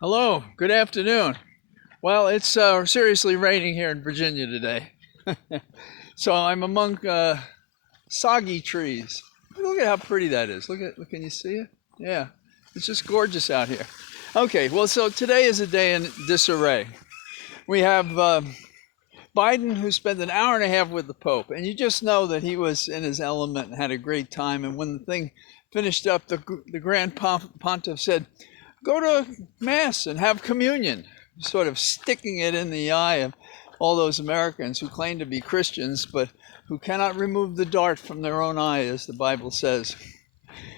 Hello, good afternoon. Well, it's seriously raining here in Virginia today. So I'm among soggy trees. Look at how pretty that is. Can you see it? Yeah, it's just gorgeous out here. Okay, well, so today is a day in disarray. We have Biden, who spent an hour and a half with the Pope, and you just know that he was in his element and had a great time. And when the thing finished up, the Grand Pontiff said, "Go to Mass and have communion," sort of sticking it in the eye of all those Americans who claim to be Christians, but who cannot remove the dart from their own eye, as the Bible says.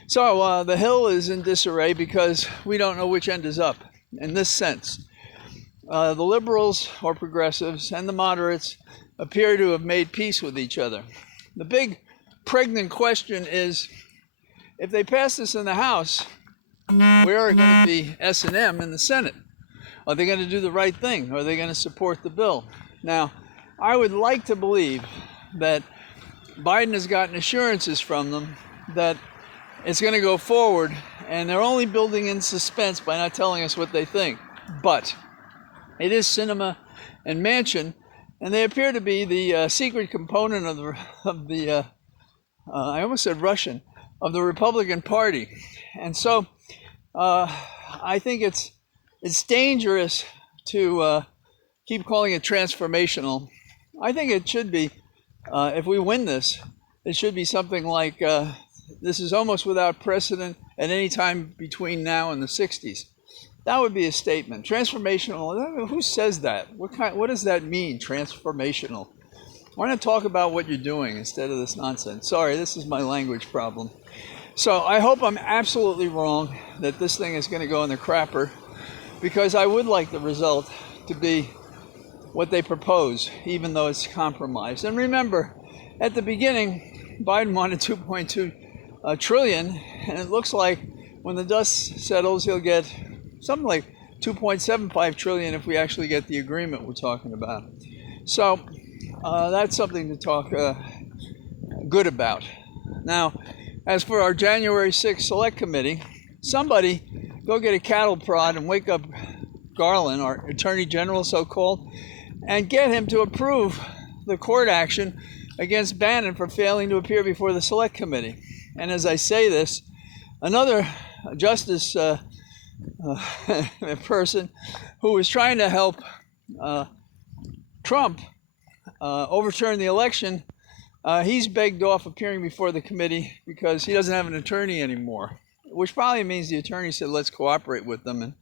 So the Hill is in disarray because we don't know which end is up in this sense. The liberals or progressives and the moderates appear to have made peace with each other. The big pregnant question is, if they pass this in the House, where are going to be S&M in the Senate? Are they going to do the right thing? Are they going to support the bill? Now, I would like to believe that Biden has gotten assurances from them that it's going to go forward, and they're only building in suspense by not telling us what they think. But it is Sinema and Manchin, and they appear to be the secret component of the I almost said Russian, of the Republican Party. And so I think it's dangerous to keep calling it transformational. I think it should be, if we win this, it should be something like this is almost without precedent at any time between now and the 60s. That would be a statement. Transformational, who says that? What does that mean, transformational? Why not talk about what you're doing instead of this nonsense? Sorry, this is my language problem. So I hope I'm absolutely wrong that this thing is going to go in the crapper, because I would like the result to be what they propose, even though it's compromised. And remember, at the beginning, Biden wanted 2.2 trillion, and it looks like when the dust settles, he'll get something like 2.75 trillion if we actually get the agreement we're talking about. So that's something to talk good about. Now, as for our January 6th Select Committee, somebody go get a cattle prod and wake up Garland, our Attorney General so-called, and get him to approve the court action against Bannon for failing to appear before the Select Committee. And as I say this, another justice person who was trying to help Trump overturn the election, he's begged off appearing before the committee because he doesn't have an attorney anymore, which probably means the attorney said, let's cooperate with them. And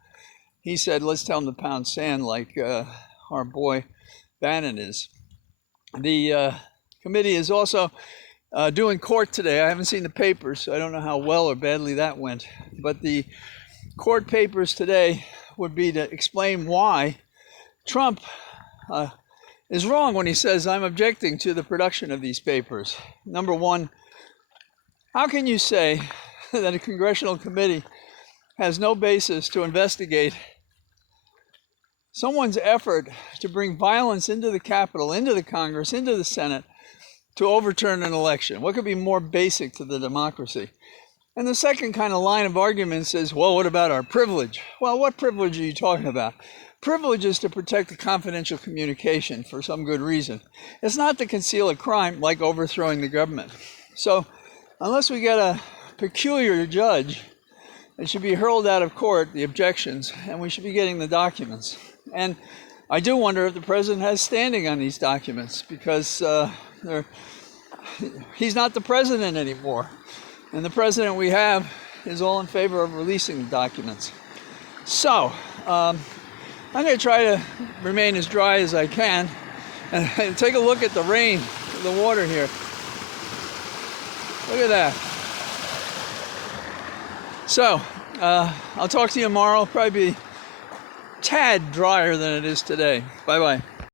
he said, let's tell them to pound sand like our boy Bannon is. The committee is also doing court today. I haven't seen the papers, so I don't know how well or badly that went. But the court papers today would be to explain why Trump is wrong when he says, I'm objecting to the production of these papers. Number one, how can you say that a congressional committee has no basis to investigate someone's effort to bring violence into the Capitol, into the Congress, into the Senate, to overturn an election? What could be more basic to the democracy? And the second kind of line of arguments is, well, what about our privilege? Well, what privilege are you talking about? Privilege is to protect the confidential communication for some good reason. It's not to conceal a crime like overthrowing the government. So unless we get a peculiar judge, it should be hurled out of court, the objections, and we should be getting the documents. And I do wonder if the president has standing on these documents, because he's not the president anymore. And the president we have is all in favor of releasing the documents. So I'm going to try to remain as dry as I can. And take a look at the rain, the water here. Look at that. So I'll talk to you tomorrow. Probably be a tad drier than it is today. Bye-bye.